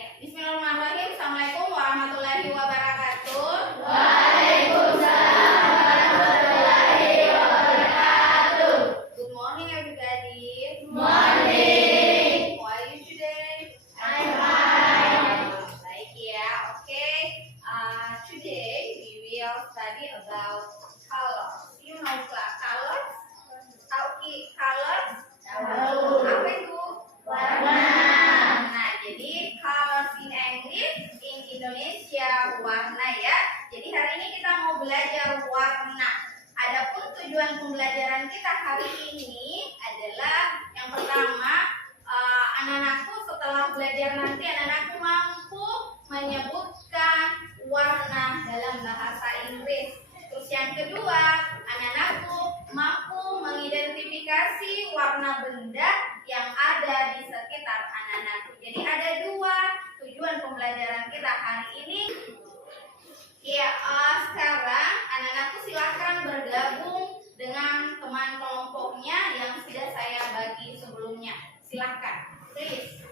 Ya, Bismillahirrahmanirrahim. Assalamualaikum warahmatullahi wabarakatuh. Waalaikumsalam warahmatullahi wabarakatuh. Good morning, everybody. Morning. How are you today? I'm fine. Baik ya, okay. Today we will study about colors. You know colors? Colors? Apa itu? Warna. Nah, jadi colors in English, in Indonesia warna ya. Jadi hari ini kita mau belajar warna. Adapun tujuan pembelajaran kita hari ini adalah yang pertama, anak-anakku setelah belajar nanti anak-anakku mampu menyebutkan warna dalam bahasa Inggris. Terus yang kedua, anak-anakku mampu mengidentifikasi warna benda yang ada di sekitar anak-anakku. Jadi ada dua tujuan pembelajaran kita hari ini. Ya, sekarang anak-anakku silakan bergabung dengan teman kelompoknya yang sudah saya bagi sebelumnya. Silakan, please.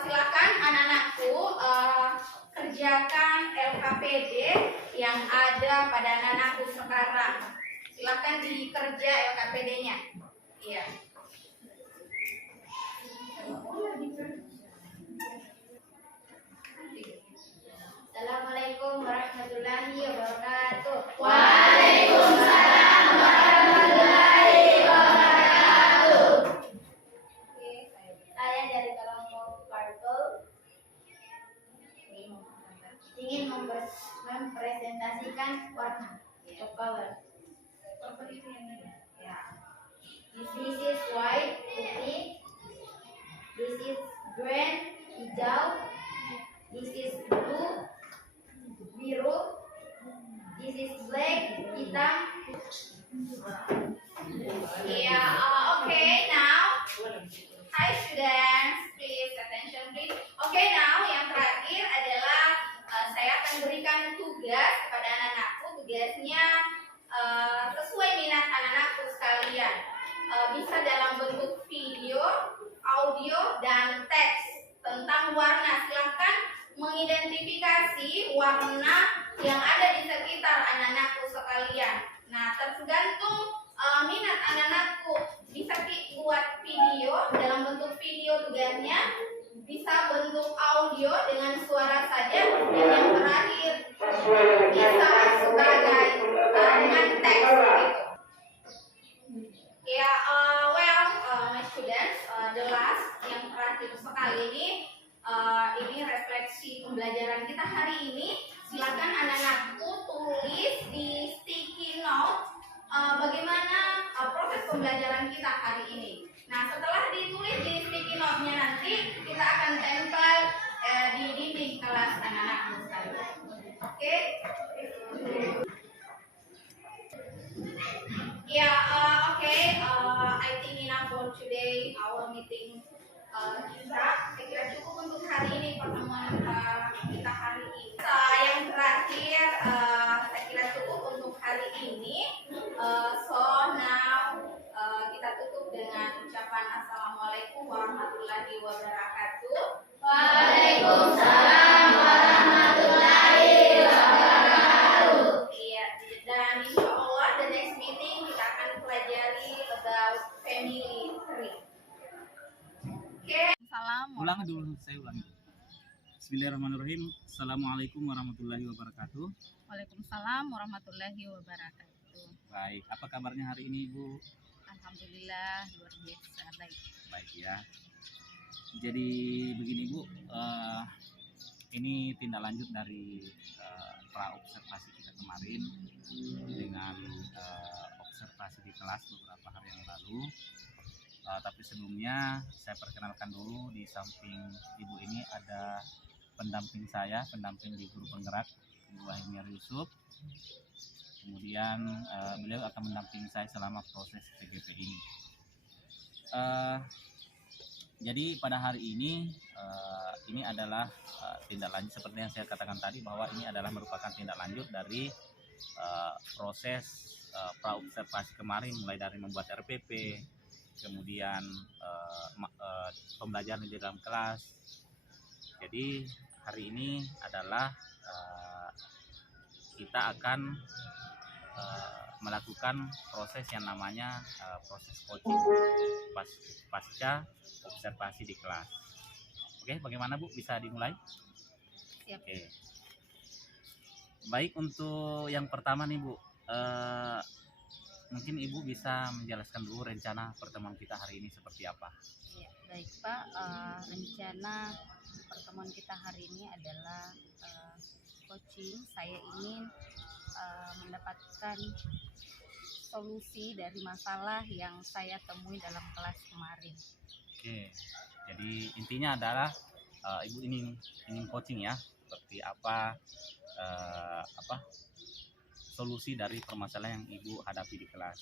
Silakan anak-anakku kerjakan LKPD yang ada pada anak-anakku sekarang. Silakan dikerja LKPD-nya. Iya. Assalamualaikum warahmatullahi wabarakatuh. Waalaikumsalam warahmatullahi wabarakatuh. Oke, Saya dari kelompok Purple ingin mempresentasikan warna atau color. ya. This is white, putih. This is green, hijau. This is blue, biru. This is black, hitam. Yeah, okay, now. Hi students, please attention please. Okay, now yang terakhir adalah saya akan berikan tugas kepada anak-anakku. Tugasnya sesuai minat anak-anakku sekalian. Bisa dalam bentuk video, audio, dan teks tentang warna. Silahkan mengidentifikasi warna yang ada di sekitar anak-anakku sekalian. Nah, tergantung minat anak-anakku. Bisa buat video dalam bentuk video tugasnya, bisa bentuk audio dengan suara saja, dan yang terakhir bisa sebagai dengan teks gitu. Ya, my students, the last yang terakhir sekali ini refleksi pembelajaran kita hari ini. Silakan anak-anakku tulis di sticky note bagaimana proses pembelajaran kita hari ini. Nah, setelah ditulis di sticky note-nya nanti kita akan tempel di dinding kelas anak-anakku sekalian. Oke? Ya, oke. I think enough for today our meeting. Saya kira cukup untuk hari ini pertemuan kita hari ini. Yang terakhir saya kira cukup untuk hari ini. So now kita tutup dengan ucapan Assalamualaikum warahmatullahi wabarakatuh. Waalaikumsalam warahmatullahi wabarakatuh. Iya, dan insya Allah the next meeting kita akan pelajari about family tree. Oke. Salam. Ulang dulu, saya ulangi. Bismillahirrahmanirrahim. Assalamualaikum warahmatullahi wabarakatuh. Waalaikumsalam warahmatullahi wabarakatuh. Baik, apa kabarnya hari ini, Bu? Alhamdulillah luar biasa baik. Baik ya. Jadi begini, Bu, ini tindak lanjut dari pra observasi kita kemarin dengan observasi di kelas beberapa hari yang lalu. Tapi sebelumnya saya perkenalkan dulu, di samping Ibu ini ada pendamping saya, pendamping di guru penggerak Ibu Wahimir Yusuf. Kemudian beliau akan mendampingi saya selama proses PGP ini. Jadi pada hari ini adalah tindak lanjut seperti yang saya katakan tadi, bahwa ini adalah merupakan tindak lanjut dari proses praobservasi kemarin, mulai dari membuat RPP, kemudian pembelajaran di dalam kelas. Jadi hari ini adalah kita akan melakukan proses yang namanya proses coaching pasca observasi di kelas. Oke, bagaimana Bu? Bisa dimulai? Siap. Oke. Baik, untuk yang pertama nih Bu, mungkin Ibu bisa menjelaskan dulu rencana pertemuan kita hari ini seperti apa? Ya, baik Pak, rencana pertemuan kita hari ini adalah coaching. Saya ingin mendapatkan solusi dari masalah yang saya temui dalam kelas kemarin. Oke, jadi intinya adalah Ibu ingin coaching ya, seperti apa solusi dari permasalahan yang Ibu hadapi di kelas.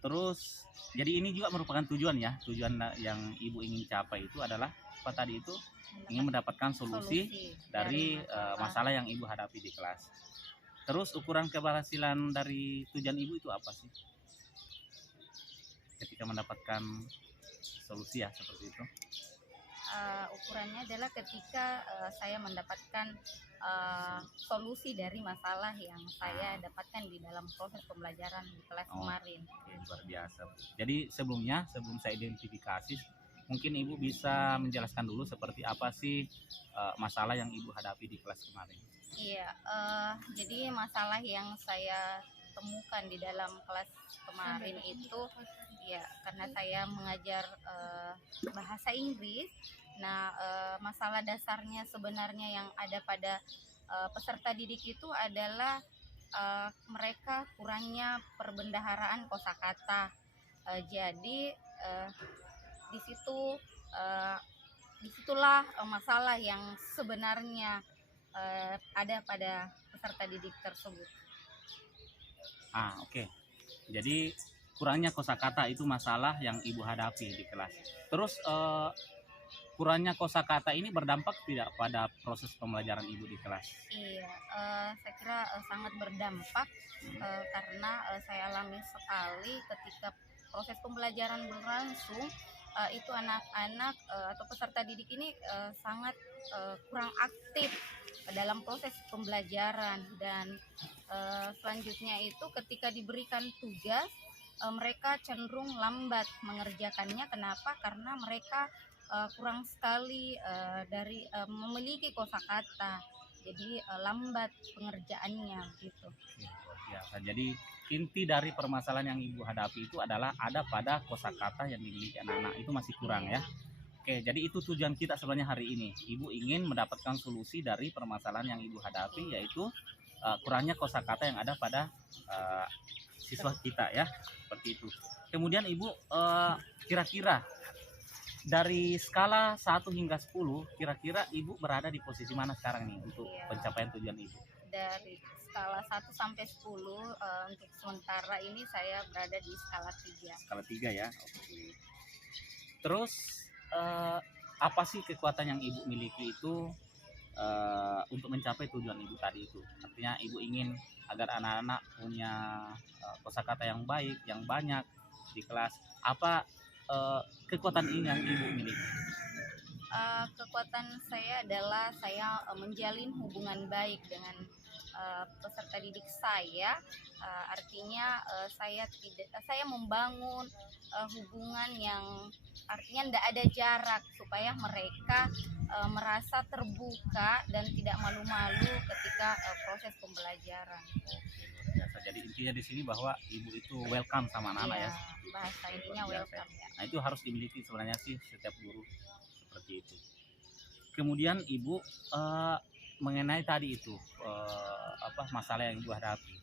Terus, jadi ini juga merupakan tujuan ya, tujuan yang Ibu ingin capai itu adalah apa tadi itu? Ingin mendapatkan solusi dari masalah yang Ibu hadapi di kelas. Terus ukuran keberhasilan dari tujuan Ibu itu apa sih? Ketika mendapatkan solusi ya seperti itu. Ukurannya adalah ketika saya mendapatkan solusi dari masalah yang saya dapatkan di dalam proses pembelajaran di kelas kemarin. Oke, luar biasa. Jadi sebelum saya identifikasi, mungkin Ibu bisa menjelaskan dulu seperti apa sih masalah yang Ibu hadapi di kelas kemarin. Iya, jadi masalah yang saya temukan di dalam kelas kemarin itu ya karena saya mengajar bahasa Inggris. Nah, masalah dasarnya sebenarnya yang ada pada peserta didik itu adalah mereka kurangnya perbendaharaan kosakata. Jadi disitulah masalah yang sebenarnya ada pada peserta didik tersebut. Oke. Jadi kurangnya kosakata itu masalah yang Ibu hadapi di kelas. Terus kurangnya kosakata ini berdampak tidak pada proses pembelajaran Ibu di kelas? Iya, saya kira sangat berdampak karena saya alami sekali ketika proses pembelajaran berlangsung, itu anak-anak atau peserta didik ini sangat kurang aktif dalam proses pembelajaran, dan selanjutnya itu ketika diberikan tugas mereka cenderung lambat mengerjakannya. Kenapa? Karena mereka kurang sekali dari memiliki kosakata, jadi lambat pengerjaannya gitu. Ya, jadi inti dari permasalahan yang Ibu hadapi itu adalah ada pada kosakata yang dimiliki anak-anak itu masih kurang ya. Oke, jadi itu tujuan kita sebenarnya hari ini. Ibu ingin mendapatkan solusi dari permasalahan yang Ibu hadapi, yaitu kurangnya kosakata yang ada pada siswa kita ya, seperti itu. Kemudian Ibu kira-kira dari skala 1 hingga 10, kira-kira Ibu berada di posisi mana sekarang nih untuk pencapaian tujuan Ibu? Dari skala 1 sampai 10, untuk sementara ini saya berada di skala 3. Skala 3 ya, oke. Terus apa sih kekuatan yang Ibu miliki itu untuk mencapai tujuan Ibu tadi itu? Artinya Ibu ingin agar anak-anak punya kosakata yang baik, yang banyak di kelas. Apa kekuatan ini yang Ibu miliki? Kekuatan saya adalah saya menjalin hubungan baik dengan peserta didik saya. Artinya saya membangun hubungan yang artinya tidak ada jarak, supaya mereka merasa terbuka dan tidak malu-malu ketika proses pembelajaran. Biasa. Jadi intinya di sini bahwa Ibu itu welcome sama anak-anak ya. Bahasa intinya welcome ya. Nah, itu harus dimiliki sebenarnya sih setiap guru seperti itu. Kemudian Ibu mengenai tadi itu masalah yang Ibu hadapi.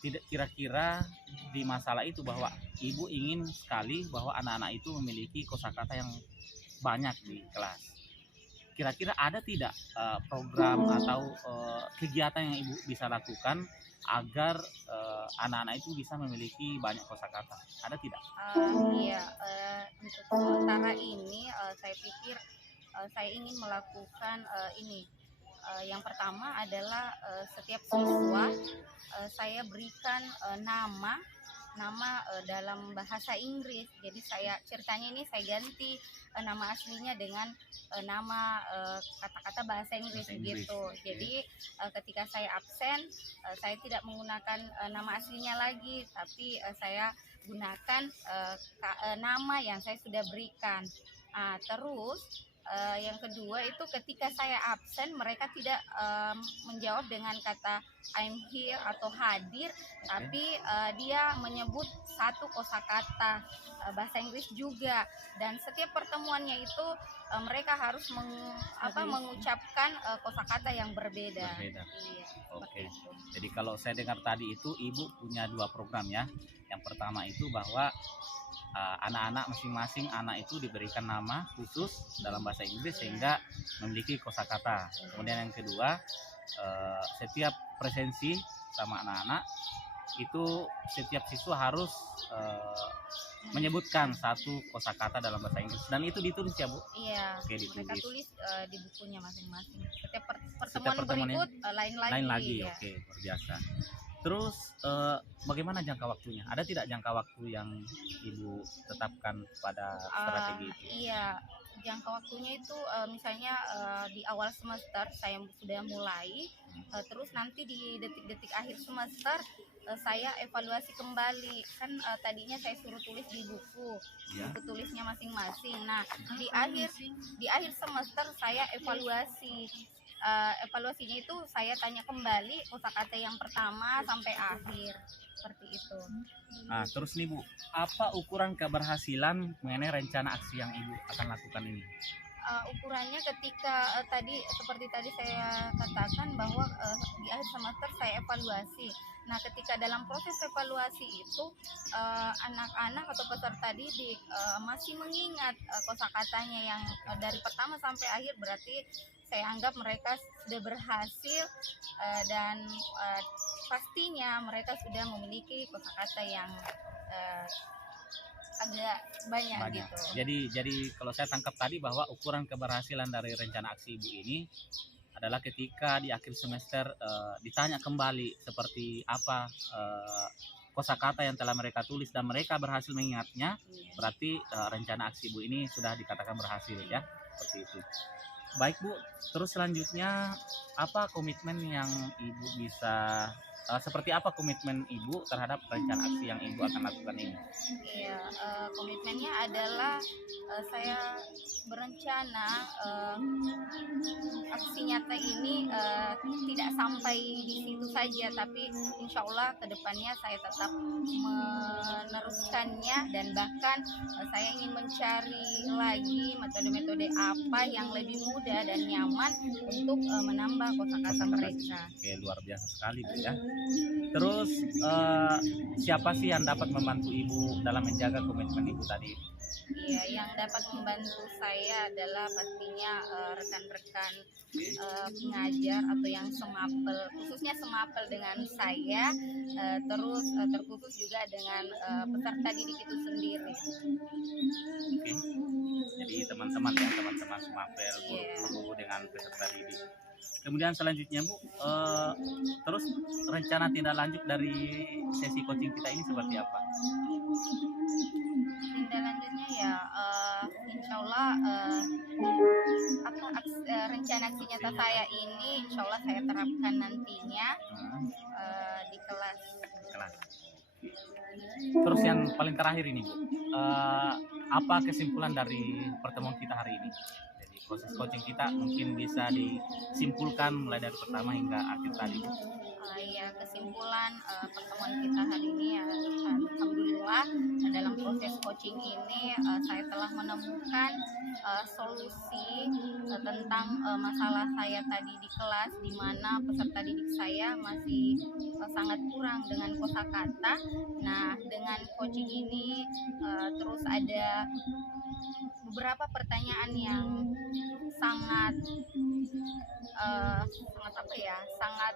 Tidak, kira-kira di masalah itu bahwa Ibu ingin sekali bahwa anak-anak itu memiliki kosakata yang banyak di kelas. kira-kira ada tidak program atau kegiatan yang ibu bisa lakukan agar anak-anak itu bisa memiliki banyak kosakata? Ada tidak? Iya, untuk sementara ini saya pikir saya ingin melakukan ini. Yang pertama adalah setiap siswa saya berikan nama dalam bahasa Inggris. Jadi ceritanya ini saya ganti nama aslinya dengan nama kata-kata bahasa Inggris gitu. Jadi ketika saya absen, saya tidak menggunakan nama aslinya lagi, tapi saya gunakan nama yang saya sudah berikan. Terus yang kedua itu ketika saya absen, mereka tidak menjawab dengan kata I'm here atau hadir, tapi dia menyebut satu kosakata bahasa Inggris juga, dan setiap pertemuannya itu mereka harus mengucapkan kosakata yang berbeda. Iya, Oke. itu. Jadi kalau saya dengar tadi itu ibu punya 2 program ya. Yang pertama itu bahwa anak-anak masing-masing anak itu diberikan nama khusus dalam bahasa Inggris sehingga memiliki kosakata. Kemudian yang kedua, setiap presensi sama anak-anak itu setiap siswa harus menyebutkan satu kosakata dalam bahasa Inggris, dan itu ditulis ya Bu? Iya. Oke, Mereka ditulis. tulis di bukunya masing-masing. Setiap Setiap pertemuan pertemuannya berikut lain lagi. Ya. Oke, luar biasa. Terus bagaimana jangka waktunya? Ada tidak jangka waktu yang ibu tetapkan pada strategi itu? Iya, jangka waktunya itu misalnya di awal semester saya sudah mulai, terus nanti di detik-detik akhir semester saya evaluasi kembali. Kan tadinya saya suruh tulis di buku tulisnya masing-masing. Nah, di akhir semester saya evaluasi. Evaluasinya itu saya tanya kembali kosakata yang pertama sampai akhir, seperti itu. Nah, terus nih Bu, apa ukuran keberhasilan mengenai rencana aksi yang ibu akan lakukan ini? Ukurannya ketika seperti tadi saya katakan bahwa di akhir semester saya evaluasi. Nah, ketika dalam proses evaluasi itu anak-anak atau peserta didik masih mengingat kosakatanya yang dari pertama sampai akhir, berarti saya anggap mereka sudah berhasil dan pastinya mereka sudah memiliki kosakata yang agak banyak gitu. Jadi kalau saya tangkap tadi bahwa ukuran keberhasilan dari rencana aksi ibu ini adalah ketika di akhir semester ditanya kembali seperti apa kosakata yang telah mereka tulis dan mereka berhasil mengingatnya, berarti rencana aksi ibu ini sudah dikatakan berhasil ya, seperti itu. Baik Bu, terus selanjutnya apa komitmen yang ibu bisa seperti apa komitmen ibu terhadap rencana aksi yang ibu akan lakukan ini? Iya, komitmennya adalah saya berencana aksi nyata ini tidak sampai di situ saja, tapi insya Allah kedepannya saya tetap meneruskannya, dan bahkan saya ingin mencari lagi metode-metode apa yang lebih mudah dan nyaman untuk menambah kosakata mereka. Oke, luar biasa sekali Bu ya. Terus siapa sih yang dapat membantu ibu dalam menjaga komitmen ibu tadi? Iya, yang dapat membantu saya adalah pastinya rekan-rekan pengajar atau yang semapel, khususnya semapel dengan saya, terus terkhusus juga dengan peserta didik itu sendiri. Oke. Jadi teman-teman semapel, guru dengan peserta didik. Kemudian selanjutnya Bu, terus rencana tindak lanjut dari sesi coaching kita ini seperti apa? Tindak lanjutnya ya, insya Allah rencana aksi nyata saya ini insya Allah saya terapkan nantinya di kelas. Terus yang paling terakhir ini Bu, apa kesimpulan dari pertemuan kita hari ini? Jadi proses coaching kita mungkin bisa disimpulkan mulai dari pertama hingga akhir tadi. Ya, kesimpulan pertemuan kita hari ini ya, alhamdulillah dalam proses coaching ini saya telah menemukan solusi tentang masalah saya tadi di kelas, di mana peserta didik saya masih sangat kurang dengan kosakata. Nah, dengan coaching ini terus ada beberapa pertanyaan yang sangat sangat apa ya, sangat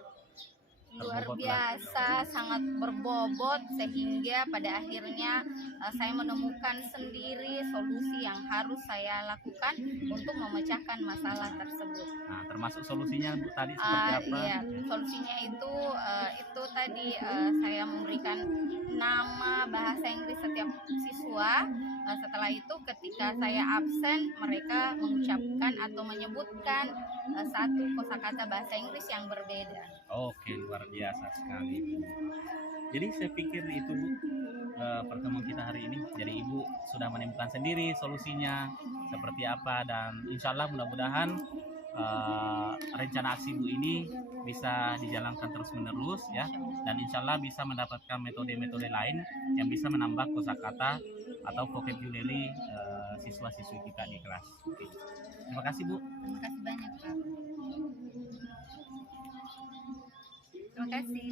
luar Berbobot lah. biasa, sangat berbobot, sehingga pada akhirnya saya menemukan sendiri solusi yang harus saya lakukan untuk memecahkan masalah tersebut. Nah, termasuk solusinya Bu tadi seperti apa? Iya, solusinya itu tadi saya memberikan nama bahasa Inggris setiap siswa. Setelah itu ketika saya absen, mereka mengucapkan atau menyebutkan satu kosakata bahasa Inggris yang berbeda. Oke, luar biasa sekali Bu. Jadi saya pikir itu Bu, pertemuan kita hari ini. Jadi Ibu sudah menemukan sendiri solusinya seperti apa, dan insya Allah mudah-mudahan rencana aksi Bu ini bisa dijalankan terus menerus ya, dan insya Allah bisa mendapatkan metode-metode lain yang bisa menambah kosakata atau vocabulary siswa-siswi kita di kelas. Oke. Terima kasih Bu. Terima kasih banyak, Pak. Terima kasih.